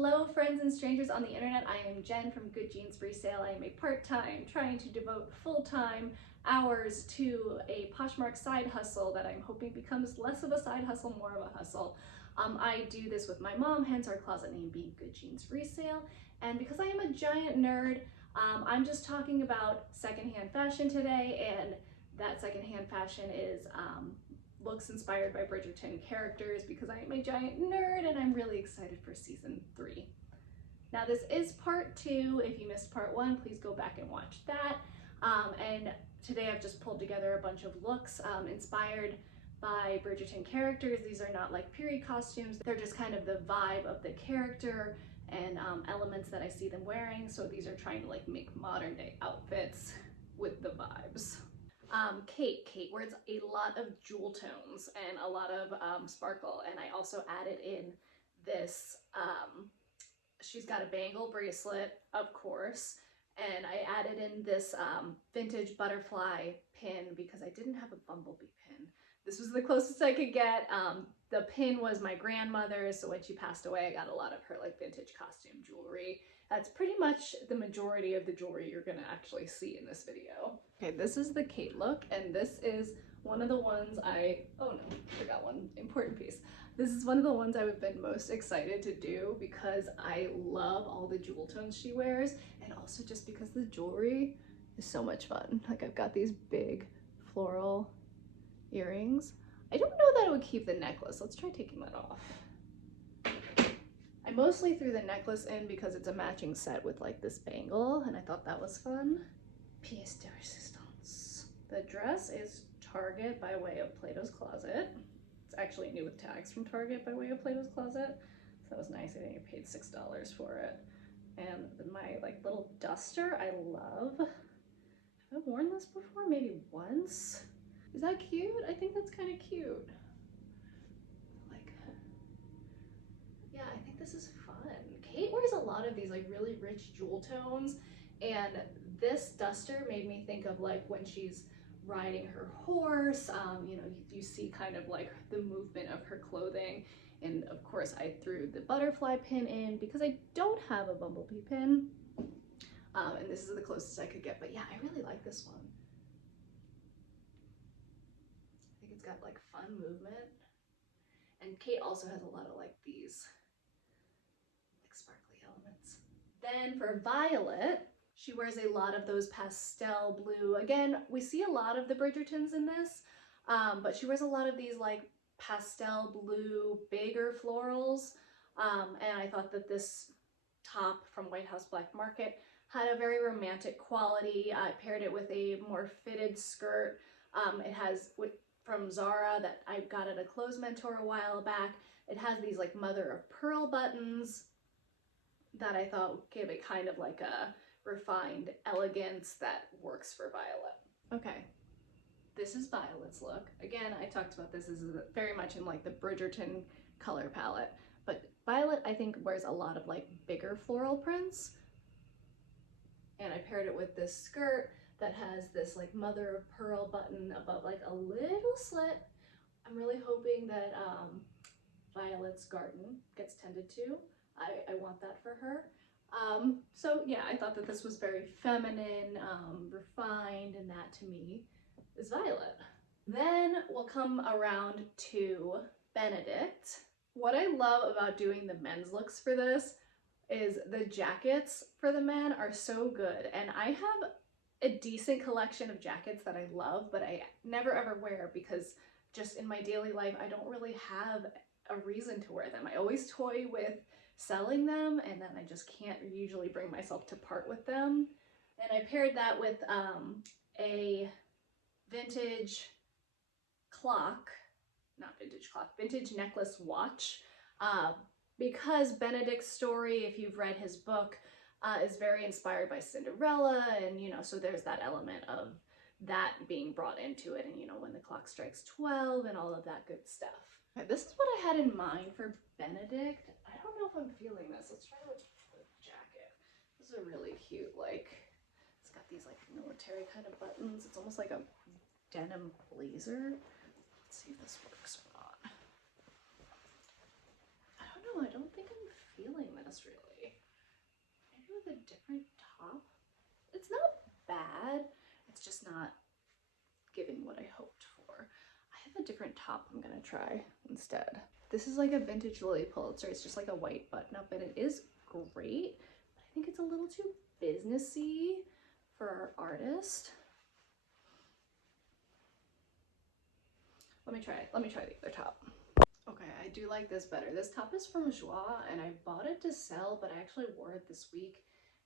Hello friends and strangers on the internet, I am Jen from Good Jeans Resale. I am a part-time, trying to devote full-time hours to a Poshmark side hustle that I'm hoping becomes less of a side hustle, more of a hustle. I do this with my mom, hence our closet name being Good Jeans Resale. And because I am a giant nerd, I'm just talking about secondhand fashion today, and that secondhand fashion is looks inspired by Bridgerton characters because I am a giant nerd and I'm really excited for season 3. Now this is part 2. If you missed part 1, please go back and watch that. And today I've just pulled together a bunch of looks inspired by Bridgerton characters. These are not like period costumes, they're just kind of the vibe of the character and elements that I see them wearing. So these are trying to like make modern day outfits with the vibes. Kate wears a lot of jewel tones and a lot of sparkle, and I also added in this, she's got a bangle bracelet, of course, and I added in this vintage butterfly pin because I didn't have a bumblebee pin. This was the closest I could get. The pin was my grandmother's, so when she passed away, I got a lot of her like vintage costume jewelry. That's pretty much the majority of the jewelry you're gonna actually see in this video. Okay, this is the Kate look, and this is one of the ones oh no, forgot one important piece. This is one of the ones I've been most excited to do because I love all the jewel tones she wears, and also just because the jewelry is so much fun. Like I've got these big floral earrings. I don't know that it would keep the necklace. Let's try taking that off. I mostly threw the necklace in because it's a matching set with like this bangle, and I thought that was fun. Pièce de résistance. The dress is Target by way of Plato's Closet. It's actually new with tags from Target by way of Plato's Closet. So that was nice. I think I paid $6 for it. And my like little duster, I love. Have I worn this before? Maybe once. Is that cute? I think that's kind of cute. Like, yeah, I think this is fun. Kate wears a lot of these like really rich jewel tones, and this duster made me think of like when she's riding her horse. You know, you see kind of like the movement of her clothing. And of course I threw the butterfly pin in because I don't have a bumblebee pin. And this is the closest I could get, but yeah, I really like this one. I think it's got like fun movement. And Kate also has a lot of like these like sparkly elements. Then for Violet, she wears a lot of those pastel blue. Again, we see a lot of the Bridgertons in this, but she wears a lot of these like pastel blue, bigger florals. And I thought that this top from White House Black Market had a very romantic quality. I paired it with a more fitted skirt. It has from Zara that I got at a clothes mentor a while back. It has these like mother of pearl buttons that I thought gave it kind of like a refined elegance that works for Violet. Okay, this is Violet's look. Again, I talked about this as very much in like the Bridgerton color palette, but Violet I think wears a lot of like bigger floral prints, and I paired it with this skirt that has this like mother of pearl button above like a little slit. I'm really hoping that Violet's garden gets tended to. I want that for her. So yeah, I thought that this was very feminine, refined, and that to me is Violet. Then we'll come around to Benedict. What I love about doing the men's looks for this is the jackets for the men are so good, and I have a decent collection of jackets that I love, but I never ever wear because just in my daily life I don't really have a reason to wear them. I always toy with selling them, and then I just can't usually bring myself to part with them. And I paired that with a vintage clock, not vintage clock, vintage necklace watch, because Benedict's story, if you've read his book, is very inspired by Cinderella, and you know, so there's that element of that being brought into it, and you know, when the clock strikes 12 and all of that good stuff. Okay, this is what I had in mind for Benedict. I don't know if I'm feeling this. Let's try with the jacket. This is a really cute, like, it's got these like military kind of buttons. It's almost like a denim blazer. Let's see if this works or not. I don't know, I don't think I'm feeling that this really. Maybe with a different top. It's not bad. It's just not giving what I hoped for. I have a different top I'm gonna try instead. This is like a vintage Lily Pulitzer. It's just like a white button up and it is great, but I think it's a little too businessy for our artist. Let me try it. Let me try the other top. Okay, I do like this better. This top is from Joie and I bought it to sell, but I actually wore it this week.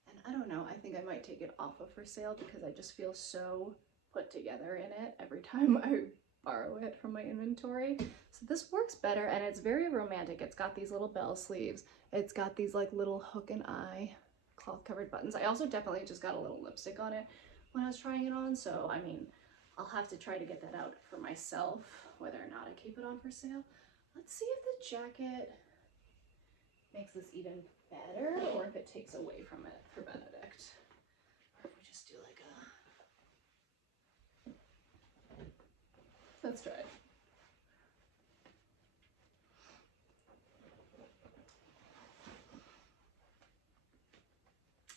And I don't know, I think I might take it off of for sale because I just feel so put together in it every time I borrow it from my inventory. So this works better and it's very romantic. It's got these little bell sleeves. It's got these like little hook and eye cloth covered buttons. I also definitely just got a little lipstick on it when I was trying it on. So, I mean, I'll have to try to get that out for myself, whether or not I keep it on for sale. Let's see if the jacket makes this even better or if it takes away from it for Benedict. Or if we just do like a... Let's try it.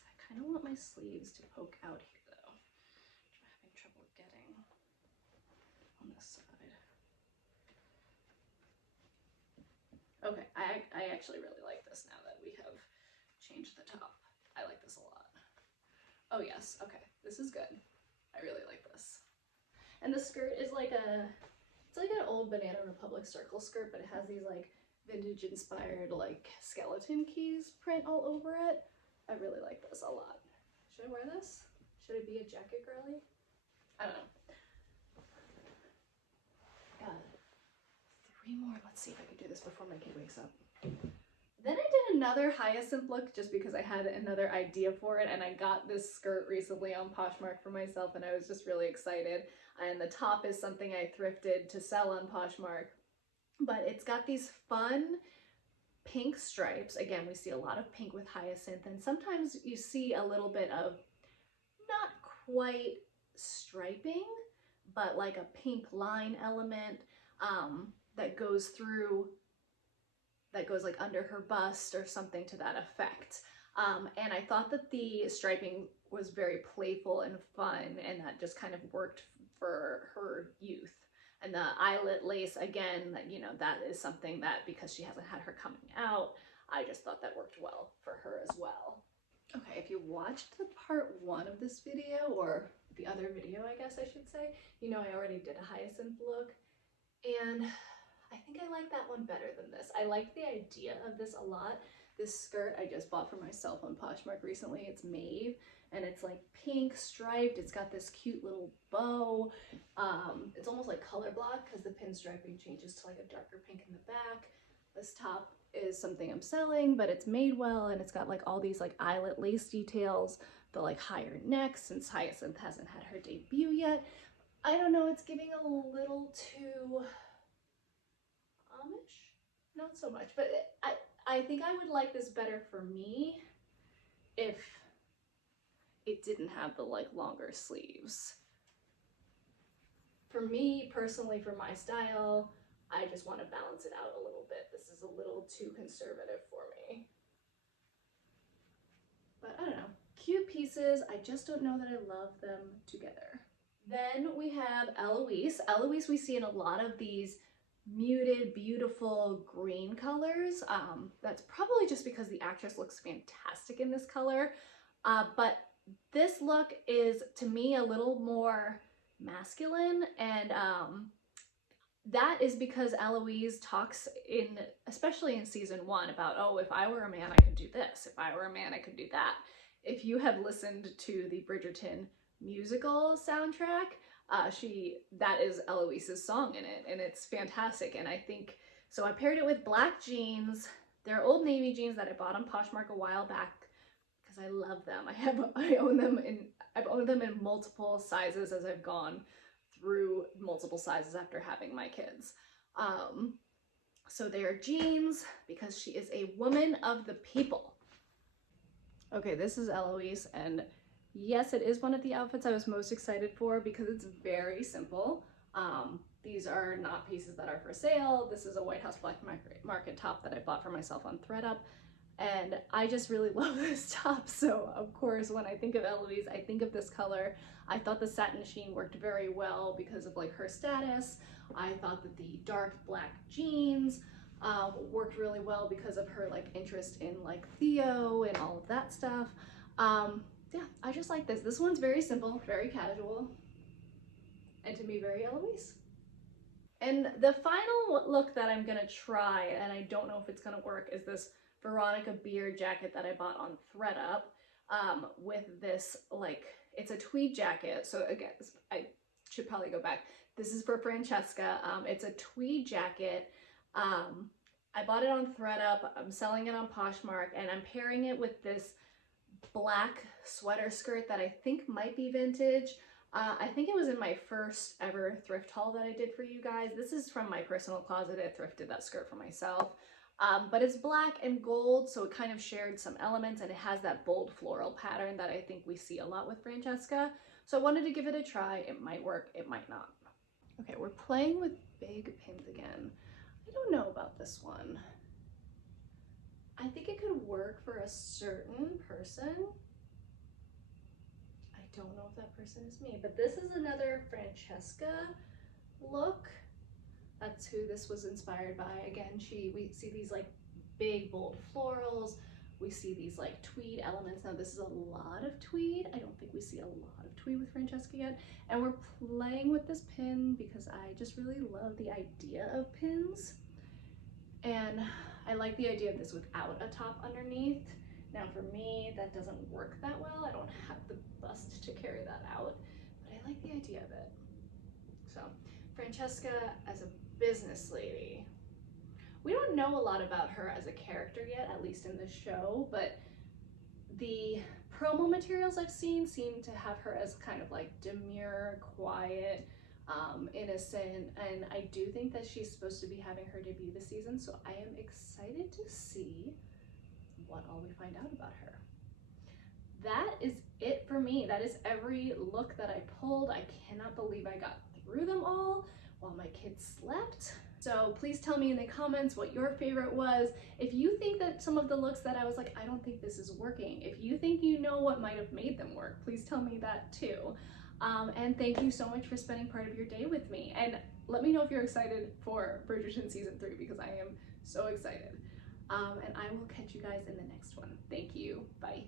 I kind of want my sleeves to poke out here though, which I'm having trouble getting on this side. Okay, I actually really like this now that we have changed the top. I like this a lot. Oh yes, okay, this is good. I really like this. And the skirt is like it's like an old Banana Republic circle skirt, but it has these like vintage inspired like skeleton keys print all over it. I really like this a lot. Should I wear this? Should it be a jacket girly? I don't know. Got 3 more. Let's see if I can do this before my kid wakes up. Then I did another hyacinth look just because I had another idea for it, and I got this skirt recently on Poshmark for myself and I was just really excited. And the top is something I thrifted to sell on Poshmark, but it's got these fun pink stripes. Again, we see a lot of pink with hyacinth, and sometimes you see a little bit of not quite striping, but like a pink line element that goes through, that goes like under her bust or something to that effect. And I thought that the striping was very playful and fun, and that just kind of worked for her youth. And the eyelet lace, again, that, you know, that is something that, because she hasn't had her coming out, I just thought that worked well for her as well. Okay, if you watched the part 1 of this video, or the other video, I guess I should say, you know I already did a hyacinth look, and I think I like that one better than this. I like the idea of this a lot. This skirt I just bought for myself on Poshmark recently. It's Maeve, and it's like pink striped. It's got this cute little bow. It's almost like color block because the pinstriping changes to like a darker pink in the back. This top is something I'm selling, but it's made well, and it's got like all these like eyelet lace details, the like higher neck, since Hyacinth hasn't had her debut yet. I don't know, it's giving a little too Amish? Not so much, but I think I would like this better for me if it didn't have the like longer sleeves. For me personally, for my style, I just want to balance it out a little bit. This is a little too conservative for me. But I don't know. Cute pieces, I just don't know that I love them together. Then we have Eloise. Eloise we see in a lot of these muted, beautiful green colors. That's probably just because the actress looks fantastic in this color. But this look is, to me, a little more masculine, and that is because Eloise talks in, especially in season 1, about, oh, if I were a man, I could do this. If I were a man, I could do that. If you have listened to the Bridgerton musical soundtrack, that is Eloise's song in it, and it's fantastic. And I think, so I paired it with black jeans. They're Old Navy jeans that I bought on Poshmark a while back because I love them. I've owned them in multiple sizes as I've gone through multiple sizes after having my kids. So they are jeans because she is a woman of the people. Okay, this is Eloise, and yes, it is one of the outfits I was most excited for because it's very simple. These are not pieces that are for sale. This is a White House Black Market top that I bought for myself on ThredUp. And I just really love this top. So of course, when I think of Eloise, I think of this color. I thought the satin sheen worked very well because of like her status. I thought that the dark black jeans worked really well because of her like interest in like Theo and all of that stuff. Yeah, I just like this. This one's very simple, very casual, and to me, very Eloise. And the final look that I'm gonna try, and I don't know if it's gonna work, is this Veronica Beer jacket that I bought on ThredUp with this, like, it's a tweed jacket. So again, I should probably go back. This is for Francesca. It's a tweed jacket. I bought it on ThredUp. I'm selling it on Poshmark, and I'm pairing it with this black sweater skirt that I think might be vintage. I think it was in my first ever thrift haul that I did for you guys. This is from my personal closet. I thrifted that skirt for myself. But it's black and gold, so it kind of shared some elements, and it has that bold floral pattern that I think we see a lot with Francesca. So I wanted to give it a try. It might work, it might not. Okay, we're playing with big pins again. I don't know about this one. I think it could work for a certain person. I don't know if that person is me, but this is another Francesca look. That's who this was inspired by. Again, we see these like big bold florals. We see these like tweed elements. Now this is a lot of tweed. I don't think we see a lot of tweed with Francesca yet. And we're playing with this pin because I just really love the idea of pins. And I like the idea of this without a top underneath. Now for me, that doesn't work that well. I don't have the bust to carry that out, but I like the idea of it. So Francesca as a business lady. We don't know a lot about her as a character yet, at least in this show, but the promo materials I've seen seem to have her as kind of like demure, quiet, innocent, and I do think that she's supposed to be having her debut this season, so I am excited to see what all we find out about her. That is it for me. That is every look that I pulled. I cannot believe I got through them all while my kids slept. So please tell me in the comments what your favorite was. If you think that some of the looks that I was like, I don't think this is working, if you think you know what might have made them work, please tell me that too. And thank you so much for spending part of your day with me. And let me know if you're excited for Bridgerton season 3, because I am so excited. And I will catch you guys in the next one. Thank you. Bye.